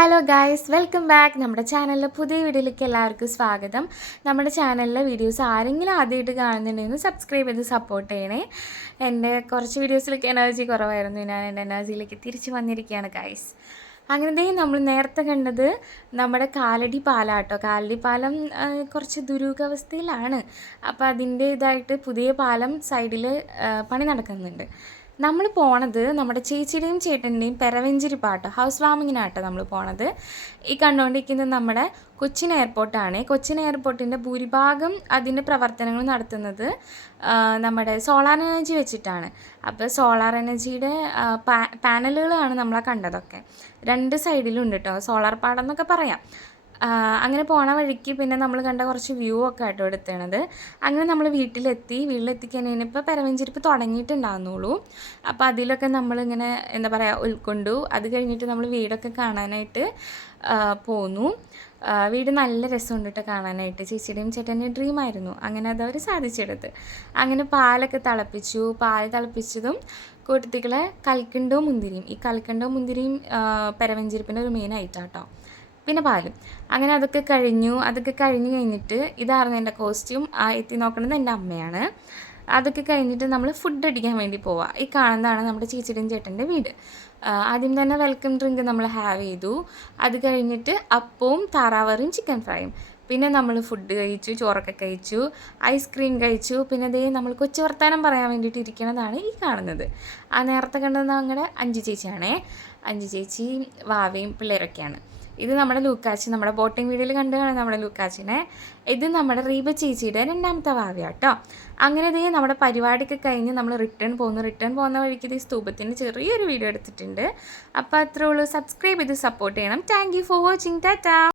Hello guys, welcome back. നമ്മുടെ ചാനലിലെ പുതിയ വീഡിയോയിലേക്ക് എല്ലാവർക്കും സ്വാഗതം. നമ്മുടെ ചാനലിലെ വീഡിയോസ് ആരെങ്കിലും ആദ്യമായിട്ട് കാണുന്നുണ്ടെങ്കിൽ സബ്സ്ക്രൈബ് ചെയ്ത് സപ്പോർട്ട് ചെയ്യണേ. എൻ്റെ കുറച്ച് വീഡിയോസിലേക്ക് എനർജി കുറവായിരുന്നു, ഞാൻ എൻ്റെ എനർജിയിലേക്ക് തിരിച്ചു വന്നിരിക്കുകയാണ് ഗായ്സ്. അങ്ങനത്തെ നമ്മൾ നേരത്തെ കണ്ടത് നമ്മുടെ കാലടി പാലാട്ടോ. കാലടി പാലം കുറച്ച് ദുരൂഹാവസ്ഥയിലാണ്. അപ്പോൾ അതിൻ്റേതായിട്ട് പുതിയ പാലം സൈഡിൽ പണി നടക്കുന്നുണ്ട്. നമ്മൾ പോണത് നമ്മുടെ ചേച്ചിയുടെയും ചേട്ടൻ്റെയും പെരവഞ്ചേരി പാട്ടോ, ഹൗസ് വാമിങ്ങിനാട്ടോ നമ്മൾ പോണത്. ഈ കണ്ടുകൊണ്ടിരിക്കുന്നത് നമ്മുടെ കൊച്ചിൻ എയർപോർട്ടാണ്. കൊച്ചിൻ എയർപോർട്ടിൻ്റെ ഭൂരിഭാഗം അതിൻ്റെ പ്രവർത്തനങ്ങൾ നടത്തുന്നത് നമ്മുടെ സോളാർ എനർജി വെച്ചിട്ടാണ്. അപ്പോൾ സോളാർ എനർജിയുടെ പാനലുകളാണ് നമ്മളെ കണ്ടതൊക്കെ. രണ്ട് സൈഡിലും ഉണ്ട് കേട്ടോ, സോളാർ പാടം എന്നൊക്കെ പറയാം. അങ്ങനെ വഴിക്ക് പിന്നെ നമ്മൾ കണ്ട കുറച്ച് വ്യൂ ഒക്കെ ആട്ടോ എടുത്തത്. അങ്ങനെ നമ്മൾ വീട്ടിലെത്തിക്കഴിഞ്ഞാൽ ഇപ്പോൾ പെരവഞ്ചേരിപ്പ് തുടങ്ങിയിട്ടുണ്ടാകുന്നുള്ളൂ. അപ്പോൾ അതിലൊക്കെ നമ്മളിങ്ങനെ എന്താ പറയുക ഉൾക്കൊണ്ടു. അത് കഴിഞ്ഞിട്ട് നമ്മൾ വീടൊക്കെ കാണാനായിട്ട് പോന്നു. വീട് നല്ല രസമുണ്ട് കേട്ടോ കാണാനായിട്ട്. ചേച്ചിയുടെയും ചേട്ടൻ്റെയും ഡ്രീമായിരുന്നു. അങ്ങനെ അതവർ സാധിച്ചെടുത്ത്. അങ്ങനെ പാലൊക്കെ തിളപ്പിച്ചു. പാൽ തിളപ്പിച്ചതും കൂട്ടത്തികളെ കൽക്കണ്ടവും മുന്തിരിയും. ഈ കൽക്കണ്ടവും മുന്തിരിയും പെരവഞ്ചേരിപ്പിൻ്റെ ഒരു മെയിൻ ഐറ്റാട്ടോ. പിന്നെ പാലും. അങ്ങനെ അതൊക്കെ കഴിഞ്ഞിട്ട് ഇതായിരുന്നു എൻ്റെ കോസ്റ്റ്യൂം. എത്തി നോക്കുന്നത് എൻ്റെ അമ്മയാണ്. അതൊക്കെ കഴിഞ്ഞിട്ട് നമ്മൾ ഫുഡ് അടിക്കാൻ വേണ്ടി പോവാം. ഈ കാണുന്നതാണ് നമ്മുടെ ചേച്ചിയുടെയും ചേട്ടൻ്റെ വീട്. ആദ്യം തന്നെ വെൽക്കം ഡ്രിങ്ക് നമ്മൾ ഹാവ് ചെയ്തു. അത് കഴിഞ്ഞിട്ട് അപ്പവും താറാവറിയും ചിക്കൻ ഫ്രൈയും. പിന്നെ നമ്മൾ ഫുഡ് കഴിച്ചു, ചോറൊക്കെ കഴിച്ചു, ഐസ്ക്രീം കഴിച്ചു. പിന്നെ അതേ നമ്മൾ കൊച്ചു വർത്താനം പറയാൻ വേണ്ടിയിട്ട് ഇരിക്കുന്നതാണ് ഈ കാണുന്നത്. നേരത്തെ കണ്ടത് ഞങ്ങളുടെ അഞ്ചു ചേച്ചിയാണേ. അഞ്ചു ചേച്ചി വാവയും പിള്ളേരൊക്കെയാണ്. ഇത് നമ്മുടെ ലൂക്കാച്ചി, നമ്മുടെ ബോട്ടിംഗ് വീഡിയോയിൽ കണ്ടാണ് നമ്മുടെ ലൂക്കാച്ചിനെ. ഇത് നമ്മുടെ റീബ ചേച്ചിയുടെ രണ്ടാമത്തെ വാവയാട്ടോ. അങ്ങനെ ഇതേ നമ്മുടെ പരിപാടിയൊക്കെ കഴിഞ്ഞ് നമ്മൾ റിട്ടേൺ പോകുന്ന വഴിക്ക് ഈ സ്തൂപത്തിൻ്റെ ചെറിയൊരു വീഡിയോ എടുത്തിട്ടുണ്ട്. അപ്പോൾ അത്രേ ഉള്ളൂ. സബ്സ്ക്രൈബ് ചെയ്ത് സപ്പോർട്ട് ചെയ്യണം. Thank you for watching. Tata.